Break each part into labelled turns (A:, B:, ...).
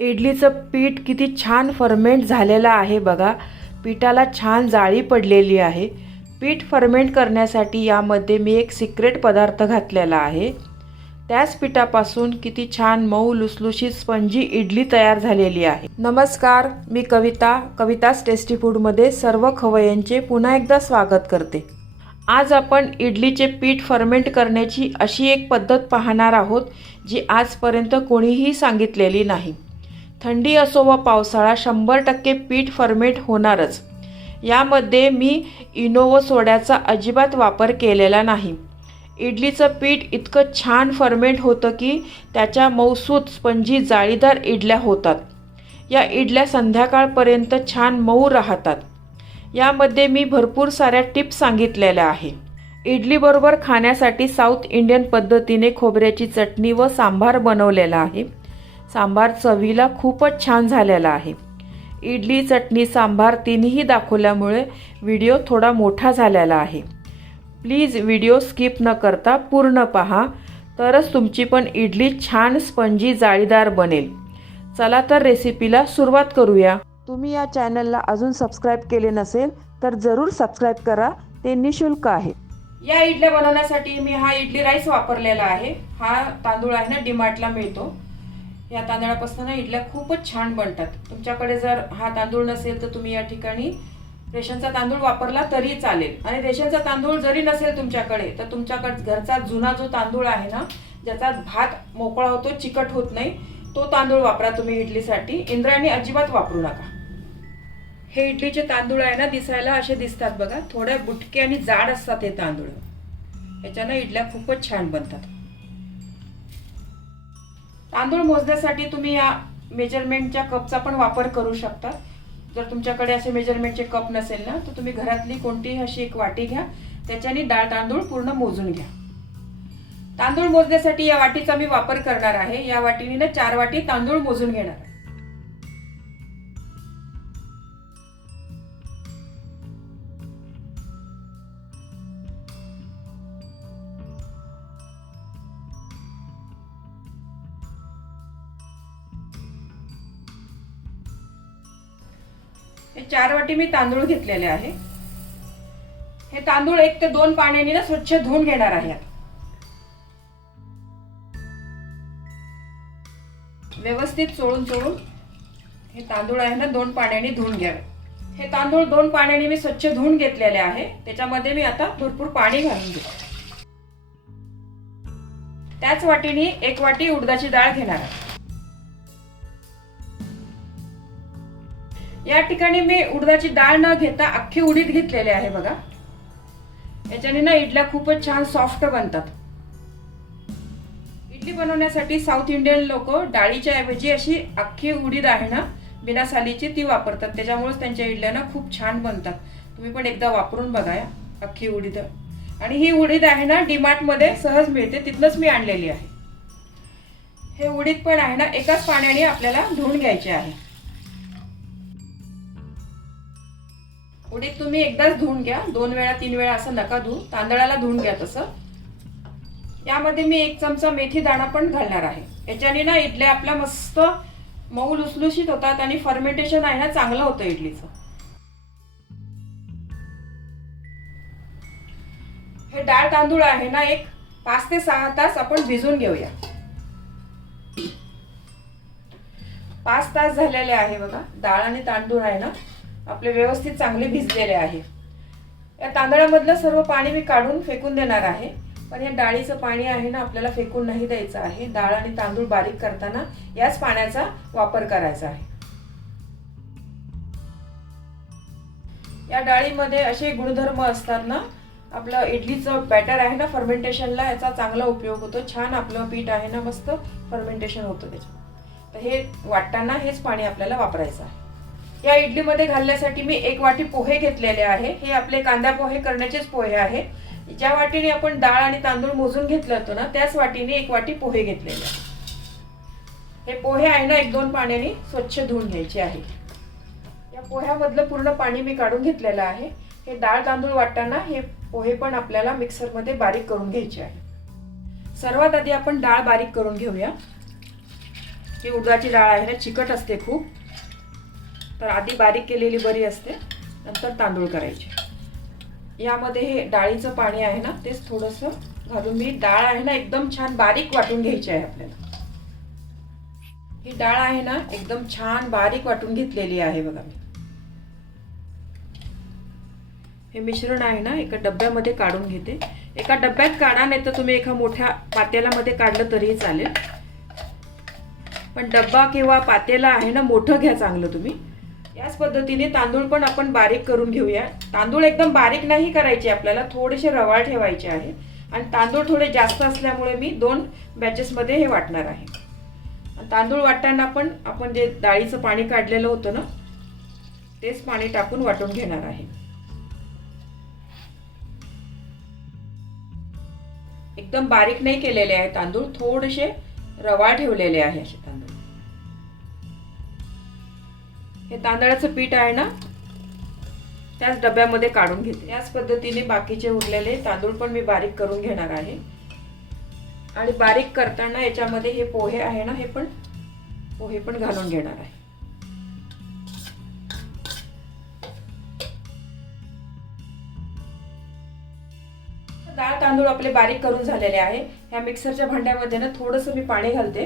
A: इडलीचं पीठ किती छान फर्मेंट झालेलं आहे बघा. पिठाला छान जाळी पडलेली आहे. पीठ फर्मेंट करण्यासाठी यामध्ये मी एक सिक्रेट पदार्थ घातलेला आहे. त्याच पिठापासून किती छान मऊ लुसलुशीत स्पंजी इडली तयार झालेली आहे. नमस्कार मी कविता कविताच टेस्टी फूडमध्ये सर्व खवय्यांचे पुन्हा एकदा स्वागत करते. आज आपण इडलीचे पीठ फर्मेंट करण्याची अशी एक पद्धत पाहणार आहोत जी आजपर्यंत कोणीही सांगितलेली नाही. थंडी असो व पावसाळा शंभर टक्के पीठ फर्मेट होणारच. यामध्ये मी इनो व सोड्याचा अजिबात वापर केलेला नाही. इडलीचं पीठ इतकं छान फर्मेंट होतं की त्याच्या मऊसूत स्पंजी जाळीदार इडल्या होतात. या इडल्या संध्याकाळपर्यंत छान मऊ राहतात. यामध्ये मी भरपूर साऱ्या टिप्स सांगितलेल्या आहे. इडलीबरोबर खाण्यासाठी साऊथ इंडियन पद्धतीने खोबऱ्याची चटणी व सांबार बनवलेला आहे. सांबार चवीला खूपच छान झालेला आहे. इडली चटणी सांबार तिन्ही दाखवल्यामुळे व्हिडिओ थोडा मोठा झालेला आहे. प्लीज व्हिडिओ स्किप न करता पूर्ण पहा. तरच तुमची पण इडली छान स्पंजी जाळीदार बनेल. चला तर रेसिपीला सुरुवात करूया. तुम्ही या चॅनलला अजून सबस्क्राईब केले नसेल तर जरूर सबस्क्राईब करा. ते निशुल्क आहे. या इडल्या बनवण्यासाठी मी हा इडली राईस वापरलेला आहे. हा तांदूळ आहे ना डिमार्टला मिळतो. या तांदळापासून ना इडल्या खूपच छान बनतात. तुमच्याकडे जर हा तांदूळ नसेल तर तुम्ही या ठिकाणी रेशनचा तांदूळ वापरला तरी चालेल. आणि रेशनचा तांदूळ जरी नसेल तुमच्याकडे तर तुमच्याकडे घरचा जुना जो तांदूळ आहे ना ज्याचा भात मोकळा होतो चिकट होत नाही तो तांदूळ वापरा तुम्ही इडलीसाठी. इंद्रायणी अजिबात वापरू नका. हे इडलीचे तांदूळ आहे ना दिसायला असे दिसतात बघा. थोड्या बुटके आणि जाड असतात हे तांदूळ. याच्यानं इडल्या खूपच छान बनतात. तांदूळ मोजण्यासाठी तुम्ही या मेजरमेंटच्या कपचा पण वापर करू शकता. जर तुमच्याकडे असे मेजरमेंटचे कप नसेल ना तर तुम्ही घरातली कोणतीही अशी एक वाटी घ्या. त्याच्याने डाळ तांदूळ पूर्ण मोजून घ्या. तांदूळ मोजण्यासाठी या वाटीचा मी वापर करणार आहे. या वाटीने ना चार वाटी तांदूळ मोजून घेणार हे चार वाटी मी तांदूळ घेतलेले आहे. हे तांदूळ एक ते दोन पाण्याने ना स्वच्छ धुवून घेणार आहे व्यवस्थित चोळून चोळून हे तांदूळ आहे ना दोन पाण्याने धुवून घ्यावे. हे तांदूळ दोन पाण्याने मी स्वच्छ धुवून घेतलेले आहे. त्याच्यामध्ये मी आता भरपूर पाणी घालून घेतो. त्याच वाटीने एक वाटी उडदाची डाळ घेणार आहे. या ठिकाणी मी उडदाची डाळ न घेता अख्खी उडीद घेतलेले आहे बघा. याच्याने ना इडल्या खूपच छान सॉफ्ट बनतात. इडली बनवण्यासाठी साऊथ इंडियन लोक डाळीच्या ऐवजी अशी अख्खी उडीद आहे ना बिना सालीची ती वापरतात. त्याच्यामुळेच त्यांच्या इडल्या ना खूप छान बनतात. तुम्ही पण एकदा वापरून बघा या अख्खी उडीद. आणि ही उडीद आहे ना डीमार्टमध्ये सहज मिळते. तिथनंच मी आणलेली आहे. हे उडीद पण आहे ना एकाच पाण्याने आपल्याला धुवून घ्यायचे आहे. उडीद तुम्ही एकदाच धुवून घ्या. दोन वेळा तीन वेळा असं नका धुवू. तांदळाला धुवून घ्या तसं. यामध्ये मी एक चमचा मेथी दाणा पण घालणार आहे. याच्याने ना इडल्या आपल्या मस्त मऊ लुसलुशीत होतात आणि फर्मेंटेशन आहे ना चांगलं होतं इडलीचं. हे डाळ तांदूळ आहे ना एक पाच ते सहा तास आपण भिजून घेऊया. पाच तास झालेले आहे बघा. डाळ आणि तांदूळ आहे ना. आपले व्यवस्थित चांगले भिजलेले आहे. या तांदळामधलं सर्व पाणी मी काढून फेकून देणार आहे. पण या डाळीचं पाणी आहे ना आपल्याला फेकून नाही द्यायचं आहे. डाळ आणि तांदूळ बारीक करताना याच पाण्याचा वापर करायचा आहे. या डाळीमध्ये असे गुणधर्म असतात ना आपलं इडलीचं बॅटर आहे ना फर्मेंटेशनला याचा चांगला उपयोग होतो. छान आपलं पीठ आहे ना मस्त फर्मेंटेशन होतं त्याच्यात तर हे वाटताना हेच पाणी आपल्याला वापरायचं आहे. या इडलीमध्ये घालण्यासाठी मी एक वाटी पोहे घेतलेले आहे. हे आपले कांदा पोहे करण्याचेच पोहे आहे. ज्या वाटीने आपण डाळ आणि तांदूळ मोजून घेतलं होतं ना त्याच वाटीने एक वाटी पोहे घेतलेले आहे. हे पोहे आहे ना एक दोन पाण्याने स्वच्छ धुवून घ्यायचे आहे. या पोह्यामधलं पूर्ण पाणी मी काढून घेतलेलं आहे. हे डाळ तांदूळ वाटताना हे पोहे पण आपल्याला मिक्सरमध्ये बारीक करून घ्यायचे आहे. सर्वात आधी आपण डाळ बारीक करून घेऊया. ही उडदाची डाळ आहे ना चिकट असते खूप. तर आधी बारीक केलेली बरी असते नंतर तांदूळ करायचे. यामध्ये हे डाळीचं पाणी आहे ना तेच थोडंसं घालून मी डाळ आहे ना एकदम छान बारीक वाटून घ्यायची आहे आपल्याला. ही डाळ आहे ना एकदम छान बारीक वाटून घेतलेली आहे बघा मी. हे मिश्रण आहे ना एका डब्यामध्ये काढून घेते. एका डब्यात काढा नाही तर तुम्ही एका मोठ्या पातेल्यामध्ये काढलं तरीही चालेल. पण डब्बा किंवा पातेला आहे ना मोठं घ्या चांगलं तुम्ही. याच पद्धतीने तांदूळ पण आपण बारीक करून घेऊया. तांदूळ एकदम बारीक नाही करायचे आपल्याला थोडेसे रवाळ ठेवायचे आहे. आणि तांदूळ थोडे जास्त असल्यामुळे मी दोन बॅचेसमध्ये हे वाटणार आहे. आणि तांदूळ वाटताना पण आपण जे डाळीचं पाणी काढलेलं होतं ना तेच पाणी टाकून वाटून घेणार आहे. एकदम बारीक नाही केलेले आहे तांदूळ थोडेसे रवाळ ठेवलेले आहे असे तांदूळ. हे तांदळाचं पीठ आहे ना त्याच डब्यामध्ये काढून घेते. याच पद्धतीने बाकीचे उरलेले तांदूळ पण मी बारीक करून घेणार आहे. आणि बारीक करताना याच्यामध्ये हे पोहे आहे ना हे पण पोहे पण घालून घेणार आहे. डाळ तांदूळ आपले बारीक करून झालेले आहे. ह्या मिक्सरच्या भांड्यामध्ये ना थोडंसं मी पाणी घालते.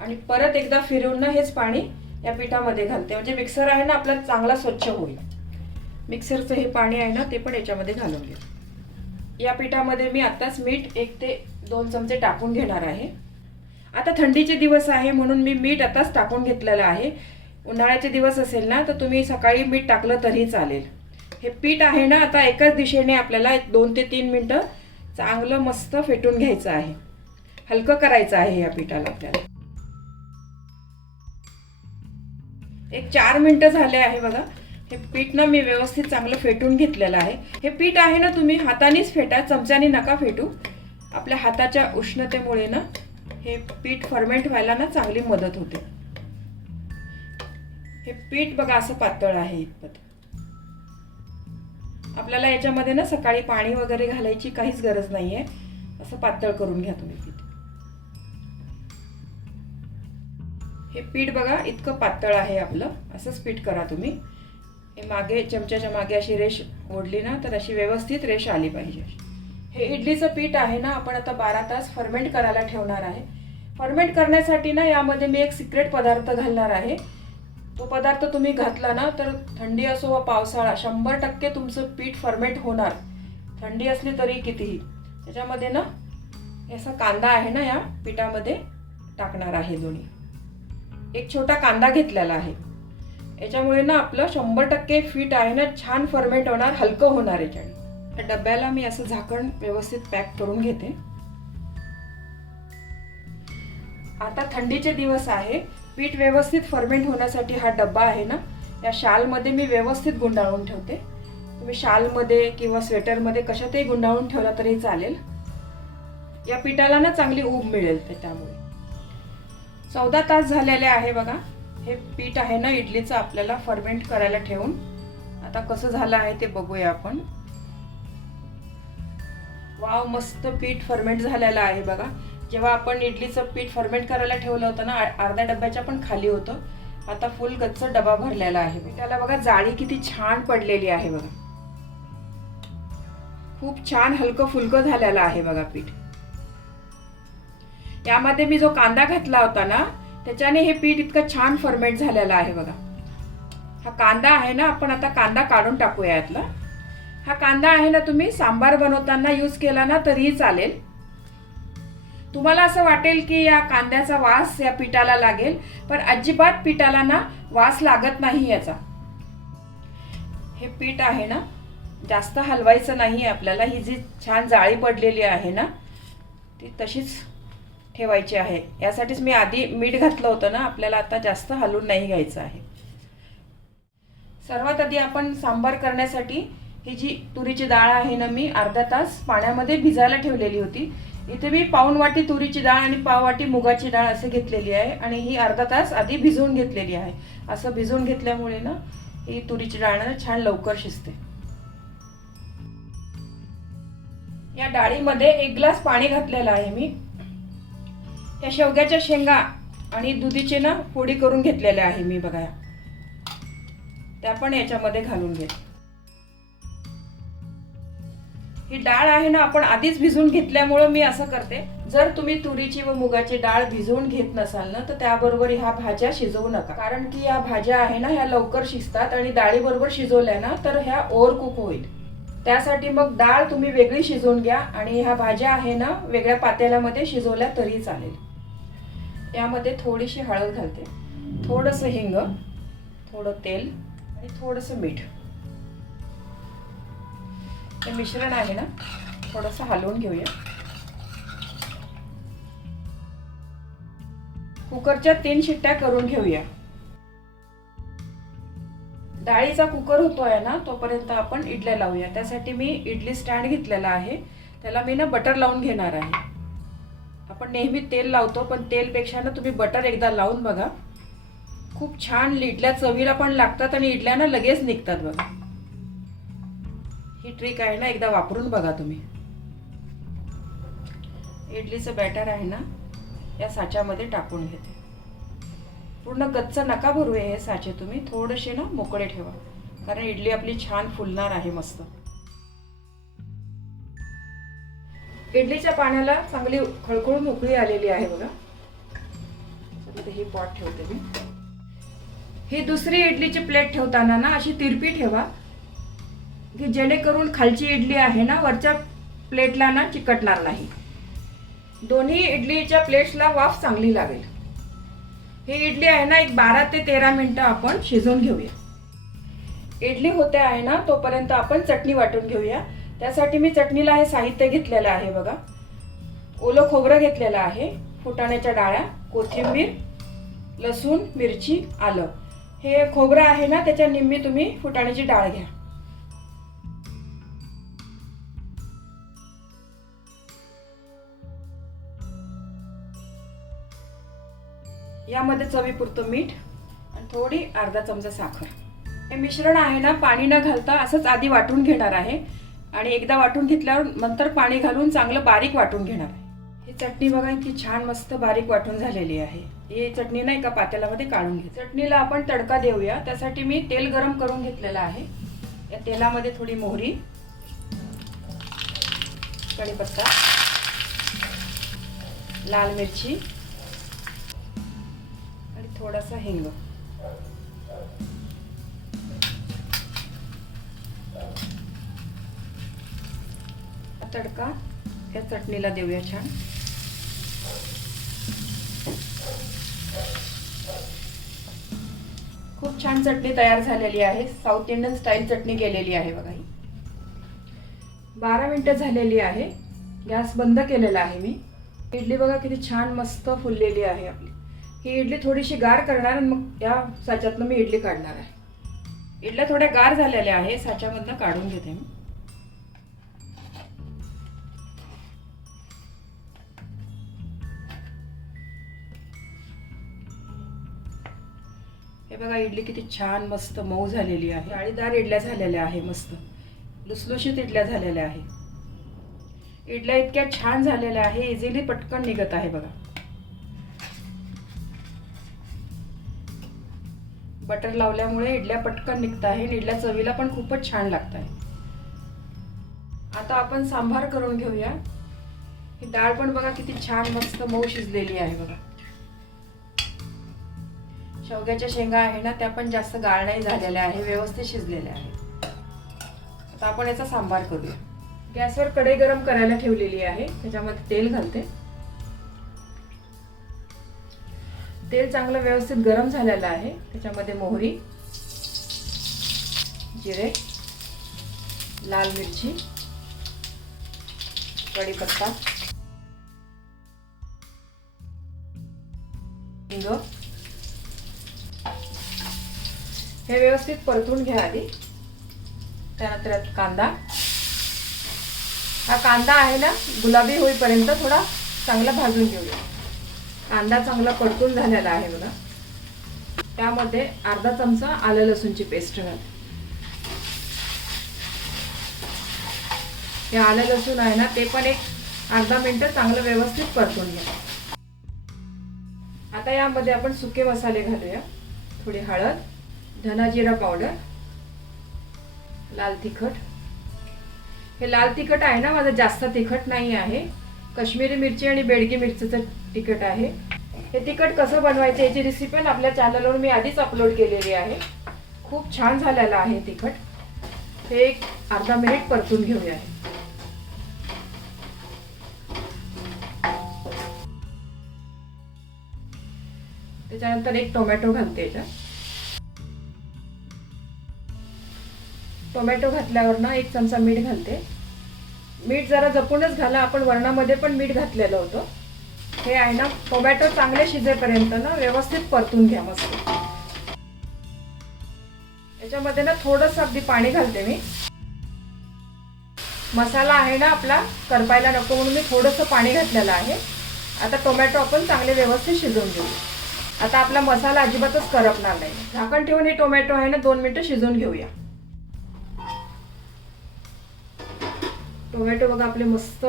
A: आणि परत एकदा फिरवून ना हेच पाणी या पिठामध्ये घालते. म्हणजे मिक्सर आहे ना आपला चांगला स्वच्छ होईल. मिक्सरचं हे पाणी आहे ना ते पण याच्यामध्ये घालून घे या पिठामध्ये मी आत्ताच मीठ एक ते दोन चमचे टाकून घेणार आहे. आता थंडीचे दिवस आहे म्हणून मी मीठ आताच टाकून घेतलेलं आहे. उन्हाळ्याचे दिवस असेल ना तर तुम्ही सकाळी मीठ टाकलं तरी चालेल. हे पीठ आहे ना आता एकाच दिशेने आपल्याला एक दोन ते तीन मिनटं चांगलं मस्त फेटून घ्यायचं आहे. हलकं करायचं आहे या पिठाला आपल्याला. एक चार मिनटं झाले आहे बघा. हे पीठ ना मी व्यवस्थित चांगलं फेटून घेतलेलं आहे. हे पीठ आहे ना तुम्ही हातानेच फेटा चमच्याने नका फेटू. आपल्या हाताच्या उष्णतेमुळे ना हे पीठ फर्मेंट व्हायला ना चांगली मदत होते. हे पीठ बघा असं पातळ आहे इतपत. आपल्याला याच्यामध्ये ना सकाळी पाणी वगैरे घालायची काहीच गरज नाही आहे असं पातळ करून घ्या तुम्ही हे पीठ बघा इतकं पातळ आहे आपलं. असंच पीठ करा तुम्ही. हे मागे चमच्याच्या मागे अशी रेष ओढली ना तर अशी व्यवस्थित रेष आली पाहिजे. हे इडलीचं पीठ आहे ना आपण आता बारा तास फर्मेंट करायला ठेवणार आहे. फर्मेंट करण्यासाठी ना यामध्ये मी एक सिक्रेट पदार्थ घालणार आहे. तो पदार्थ तुम्ही घातला ना तर थंडी असो वा पावसाळा शंभर टक्के तुमचं पीठ फर्मेंट होणार. थंडी असली तरी कितीही. त्याच्यामध्ये ना असा कांदा आहे ना या पिठामध्ये टाकणार आहे दोन्ही. एक छोटा कांदा घेतलेला आहे. याच्यामुळे ना आपलं शंभर टक्के फिट आहे ना छान फर्मेंट होणार हलकं होणार याच्याने. त्या डब्याला मी असं झाकण व्यवस्थित पॅक करून घेते. आता थंडीचे दिवस आहे. पीठ व्यवस्थित फर्मेंट होण्यासाठी हा डब्बा आहे ना या शालमध्ये मी व्यवस्थित गुंडाळून ठेवते. तुम्ही शालमध्ये किंवा स्वेटरमध्ये कशातही गुंडाळून ठेवला तरी चालेल. या पिठाला ना चांगली ऊब मिळेल त्यामुळे चौदा तास झालेले आहे बघा. हे पीठ आहे ना इडलीचं आपल्याला फर्मेंट करायला ठेवून. आता कसं झालं आहे ते बघूया आपण. वाव मस्त पीठ फर्मेंट झालेलं आहे बघा. जेव्हा आपण इडलीचं पीठ फर्मेंट करायला ठेवलं होतं ना अर्ध्या डब्याच्या पण खाली होतं. आता फुल गच्च डबा भरलेला आहे. पिठाला बघा जाळी किती छान पडलेली आहे बघा. खूप छान हलकं फुलकं झालेलं आहे बघा पीठ. यामध्ये मी जो कांदा घातला होता ना त्याच्याने हे पीठ इतकं छान फर्मेंट झालेलं आहे बघा. हा कांदा आहे ना आपण आता कांदा काढून टाकूया यातला. हा कांदा आहे ना तुम्ही सांबार बनवताना यूज केला ना तरीही चालेल. तुम्हाला असं वाटेल की या कांद्याचा वास या पिठाला लागेल पण अजिबात पिठाला ना वास लागत नाही याचा. हे पीठ आहे ना जास्त हलवायचं नाही आपल्याला. ही जी छान जाळी पडलेली आहे ना ती तशीच ठेवायची आहे. यासाठीच मी आधी मीठ घातलं होतं ना आपल्याला आता जास्त हलवून नाही घ्यायचं आहे. सर्वात आधी आपण सांबार करण्यासाठी ही जी तुरीची डाळ आहे ना मी अर्धा तास पाण्यामध्ये भिजायला ठेवलेली होती. इथे मी पाऊन वाटी तुरीची डाळ आणि पाव वाटी मुगाची डाळ असे घेतलेली आहे आणि ही अर्धा तास आधी भिजवून घेतलेली आहे. असं भिजवून घेतल्यामुळे ना ही तुरीची डाळ ना छान लवकर शिजते. या डाळीमध्ये एक ग्लास पाणी घातलेलं आहे मी. ह्या शेवग्याच्या शेंगा आणि दुधीचे ना फोडी करून घेतलेल्या आहे मी बघा. त्या पण याच्यामध्ये घालून घे ही डाळ आहे ना आपण आधीच भिजवून घेतल्यामुळं मी असं करते. जर तुम्ही तुरीची व मुगाची डाळ भिजवून घेत नसाल ना तर त्याबरोबर ह्या भाज्या शिजवू नका. कारण की या भाज्या आहे ना ह्या लवकर शिजतात आणि डाळीबरोबर शिजवल्या ना तर ह्या ओव्हर कुक होईल. त्यासाठी मग डाळ तुम्ही वेगळी शिजवून घ्या आणि ह्या भाज्या आहे ना वेगळ्या पातेल्यामध्ये शिजवल्या तरी चालेल. यामध्ये थोडीशी हळद घालते. थोडंसं हिंग थोडं तेल आणि थोडंसं मीठ. हे मिश्रण आहे ना थोडंसं हलवून घेऊया. कुकरच्या तीन शिट्ट्या करून घेऊया. डाळीचा कुकर होतोय ना तोपर्यंत आपण इडल्या लावूया. त्यासाठी मी इडली स्टँड घेतलेला आहे. त्याला मी ना बटर लावून घेणार आहे. आपण नेहमी तेल लावतो पण तेलपेक्षा ना तुम्ही बटर एकदा लावून बघा. खूप छान इडल्या चवीला पण लागतात आणि इडल्या ना लगेच निघतात बघा. ही ट्रिक आहे ना एकदा वापरून बघा तुम्ही. इडलीचं बॅटर आहे ना या साच्यामध्ये टाकून घेते. पूर्ण गच्च नका भरूये हे साचे तुम्ही थोडेसे ना मोकळे ठेवा. कारण इडली आपली छान फुलणार आहे मस्त. इडलीच्या पाण्याला चांगली खळखळून उकळी आलेली आहे बघा. हे पॉट ठेवते मी. ही दुसरी इडलीची प्लेट ठेवताना ना अशी तिरपी ठेवा की जेणेकरून खालची इडली आहे ना वरच्या प्लेटला ना चिकटणार नाही. दोन्ही इडलीच्या प्लेट्सला वाफ चांगली लागेल. ही इडली आहे ना एक बारा ते तेरा मिनटं आपण शिजवून घेऊया. इडली होते आहे ना तोपर्यंत आपण चटणी वाटून घेऊया. त्यासाठी मी चटणीला हे साहित्य घेतलेलं आहे बघा. ओलं खोबरं घेतलेलं आहे फुटाण्याच्या डाळ्या कोथिंबीर लसूण मिरची आलं. हे खोबरं आहे ना त्याच्या निम्मी तुम्ही फुटाण्याची डाळ घ्या. यामध्ये चवीपुरतं मीठ आणि थोडी अर्धा चमचा साखर. हे मिश्रण आहे ना पाणी न घालता असंच आधी वाटून घेणार आहे. आणि एकदा वाटून घेतल्यावर नंतर पाणी घालून चांगलं बारीक वाटून घेणार आहे. ही चटणी बघा की छान मस्त बारीक वाटून झालेली आहे. ही चटणी ना एका पातेल्यामध्ये काढून घे चटणीला आपण तडका देऊया. त्यासाठी मी तेल गरम करून घेतलेलं आहे. या तेलामध्ये थोडी मोहरी कढीपत्ता लाल मिरची आणि थोडासा हिंग. तडका. या चटणीला देऊया छान. खूप छान चटणी तयार झालेली आहे. साऊथ इंडियन स्टाईल चटणी केलेली आहे बघा ही. बारा मिनटं झालेली आहे. गॅस बंद केलेला आहे मी. इडली बघा किती छान मस्त फुललेली आहे आपली. ही इडली थोडीशी गार करणार आणि मग या साच्यातनं मी इडली काढणार आहे. इडल्या थोड्या गार झालेल्या आहे. साच्यामधनं काढून घेते मी. बघा इडली किती छान मस्त मऊ झालेली आहे. डाळीदार इडल्या झालेल्या आहे मस्त. लुसलुशीत इडल्या झालेल्या आहे. इडल्या इतक्या छान झालेल्या आहे इझिली पटकन निघत आहे बघा. बटर लावल्यामुळे इडल्या पटकन निघत आहे आणि इडल्या चवीला पण खूपच छान लागत आहे. आता आपण सांभार करून घेऊया. ही डाळ पण बघा किती छान मस्त मऊ शिजलेली आहे बघा. शेवग्याच्या शेंगा आहे ना त्या पण जास्त गाळ नाही झालेल्या आहे व्यवस्थित शिजलेल्या आहे आता आपण याचा सांबार करूया. गॅसवर कढई गरम करायला ठेवलेली आहे त्याच्यामध्ये तेल घालते. तेल चांगलं व्यवस्थित गरम झालेलं आहे त्याच्यामध्ये मोहरी जिरे लाल मिरची कढीपत्ता हिंग हे व्यवस्थित परतून घ्या आधी. त्यानंतर यात कांदा. हा कांदा आहे ना गुलाबी होईपर्यंत थोडा चांगला भाजून घेऊया. कांदा चांगला परतून झालेला आहे बघा. त्यामध्ये अर्धा चमचा आलं लसूणची पेस्ट घाल. हे आलं लसूण आहे ना ते पण एक अर्धा मिनटं चांगलं व्यवस्थित परतून घ्या. आता यामध्ये आपण सुके मसाले घालूया. थोडी हळद. धना जिरा पावडर लाल तिखट. हे लाल तिखट आहे ना माझं जास्त तिखट नाही आहे. काश्मीरी मिरची आणि बेडगी मिरचीचं तिखट आहे. हे तिखट कसं बनवायचं याची रेसिपी पण आपल्या चॅनलवर मी आधीच अपलोड केलेली आहे. खूप छान झालेलं आहे तिखट. हे एक अर्धा मिनिट परतून घेऊया. त्याच्यानंतर एक टोमॅटो घालते याच्यात. टोमॅटो घातल्यावर ना एक चमचा मीठ घालते. मीठ जरा जपूनच घाला आपण वरणामध्ये पण मीठ घातलेलं होतं. हे आहे ना टोमॅटो चांगले शिजेपर्यंत ना व्यवस्थित परतून घ्या मस्त. याच्यामध्ये ना थोडंसं अगदी पाणी घालते मी. मसाला आहे ना आपला करपायला नको म्हणून मी थोडंसं पाणी घातलेलं आहे. आता टोमॅटो आपण चांगले व्यवस्थित शिजवून घेऊ. आता आपला मसाला अजिबातच करपणार नाही. झाकण ठेवून हे टोमॅटो आहे ना दोन मिनटं शिजवून घेऊया. टोमॅटो बघा आपले मस्त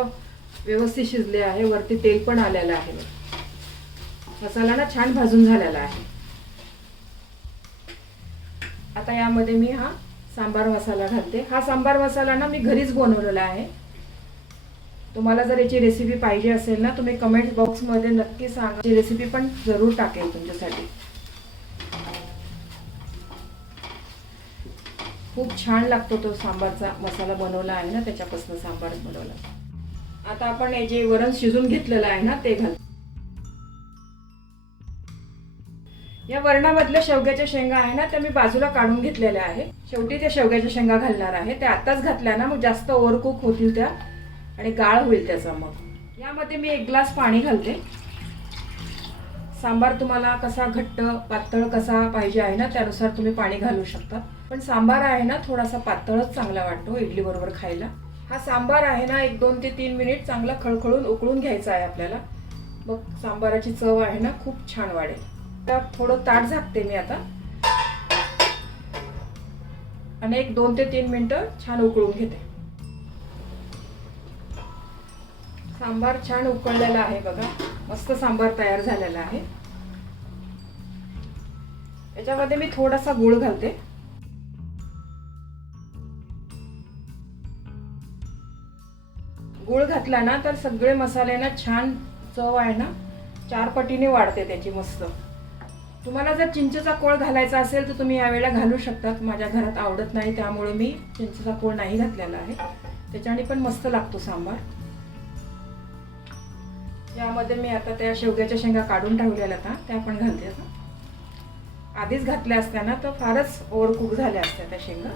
A: व्यवस्थित शिजले आहे वरती तेल पण आलेलं आहे. मसाला ना छान भाजून झालेला आहे. आता यामध्ये मी हा सांबार मसाला घालते. हा सांबार मसाला ना मी घरीच बनवलेला आहे. तुम्हाला जर याची रेसिपी पाहिजे असेल ना तुम्ही कमेंट बॉक्समध्ये नक्की सांगा. रेसिपी पण जरूर टाकेल तुमच्यासाठी. खूप छान लागतो तो सांबारचा मसाला बनवला आहे ना त्याच्यापासून सांबार बनवला. आता आपण हे जे वरण शिजून घेतलेलं आहे ना ते घाल. या वरणामधल्या शेवग्याच्या शेंगा आहे ना त्या मी बाजूला काढून घेतलेल्या आहे. शेवटी त्या शेवग्याच्या शेंगा घालणार आहे. त्या आताच घातल्या ना मग जास्त ओव्हरकुक होतील त्या आणि गाळ होईल त्याचा मग. यामध्ये मी एक ग्लास पाणी घालते. सांबार तुम्हाला कसा घट्ट पातळ कसा पाहिजे आहे ना त्यानुसार तुम्ही पाणी घालू शकता. पण सांबार आहे ना थोडासा पातळच चांगला वाटतो इडली बरोबर खायला. हा सांबार आहे ना एक दोन ते तीन मिनिट चांगला खळखळून उकळून घ्यायचा आहे आपल्याला. मग सांबाराची चव आहे ना खूप छान वाढेल. तर थोडं ताट झाकते मी आता. आणि एक दोन ते तीन मिनटं छान उकळून घेते. सांबार छान उकळलेला आहे बघा. मस्त सांबार तयार झालेला आहे. याच्यामध्ये मी थोडासा गुळ घालते. गुळ घातला ना तर सगळे मसाले ना छान चव आहे ना चार पटीने वाढते त्याची मस्त. तुम्हाला जर चिंचेचा कोळ घालायचा असेल तर तुम्ही यावेळेला घालू शकतात. माझ्या घरात आवडत नाही त्यामुळे मी चिंचेचा कोळ नाही घातलेला आहे. त्याच्याने पण मस्त लागतो सांबार. यामध्ये मी आता त्या शेवग्याच्या शेंगा काढून ठेवलेल्या आता त्या पण घालते आता. आधीच घातल्या असत्या ना तर फारच ओव्हर कुक झाल्या असत्या त्या शेंगा.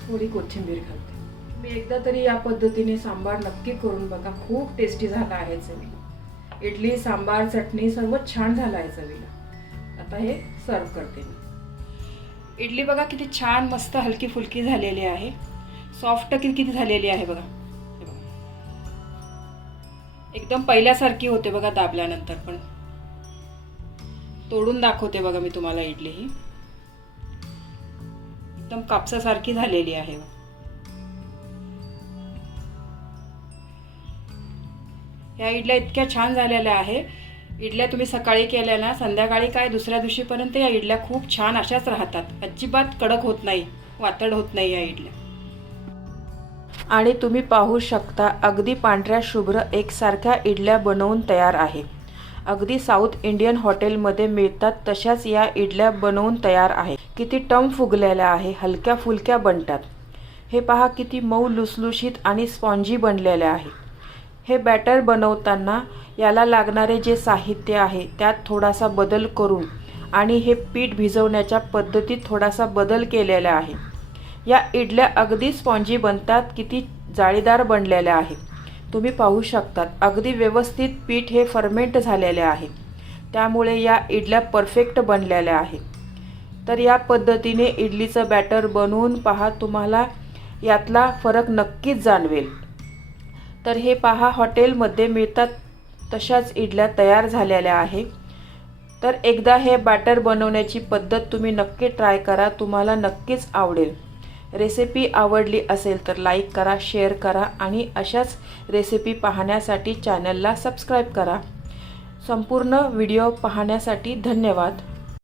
A: थोडी कोथिंबीर घालते. मी एकदा तरी या पद्धतीने सांबार नक्की करून बघा खूप टेस्टी झाला आहे चवीला. इडली सांबार चटणी सर्व छान झालं आहे चवीला. आता हे सर्व करते मी. इडली बघा किती छान मस्त हलकी फुलकी झालेली आहे. सॉफ्ट किती किती झालेली आहे बघा. एकदम पहिल्यासारखी होते बघा दाबल्यानंतर पण. तोडून दाखवते बघा मी तुम्हाला इडली ही एकदम कापसासारखी झालेली आहे. ह्या इडल्या इतक्या छान झालेल्या आहे. इडल्या तुम्ही सकाळी केल्या ना संध्याकाळी काय दुसऱ्या दिवशीपर्यंत या इडल्या खूप छान अशाच राहतात. अजिबात कडक होत नाही वातड होत नाही या इडल्या. आणि तुम्ही पाहू शकता अगदी पांढऱ्या शुभ्र एकसारख्या इडल्या बनवून तयार आहे. अगदी साऊथ इंडियन हॉटेलमध्ये मिळतात तशाच या इडल्या बनवून तयार आहे. किती टम फुगलेल्या आहे हलक्या फुलक्या बनतात. हे पहा किती मऊ लुसलुशीत आणि स्पॉन्जी बनलेले आहे. हे बॅटर बनवताना याला लागणारे जे साहित्य आहे त्यात थोडासा बदल करून आणि हे पीठ भिजवण्याच्या पद्धतीत थोडासा बदल केलेला आहे. या इडल्या अगदी स्पॉन्जी बनतात किती जाळीदार बनलेल्या आहेत. तुम्ही पाहू शकतात अगदी व्यवस्थित पीठ हे फर्मेंट झालेले आहे. त्यामुळे या इडल्या परफेक्ट बनलेल्या आहेत. तर या पद्धतीने इडलीचं बॅटर बनवून पहा तुम्हाला यातला फरक नक्कीच जाणवेल. तर हे पहा हॉटेलमध्ये मिळतात तशाच इडल्या तयार झालेल्या आहे तर एकदा हे बॅटर बनवण्याची पद्धत तुम्ही नक्की ट्राय करा तुम्हाला नक्कीच आवडेल. रेसिपी आवडली असेल तर लाईक करा शेअर करा आणि अशाच रेसिपी पाहण्यासाठी चॅनलला सबस्क्राईब करा. संपूर्ण व्हिडिओ पाहण्यासाठी धन्यवाद.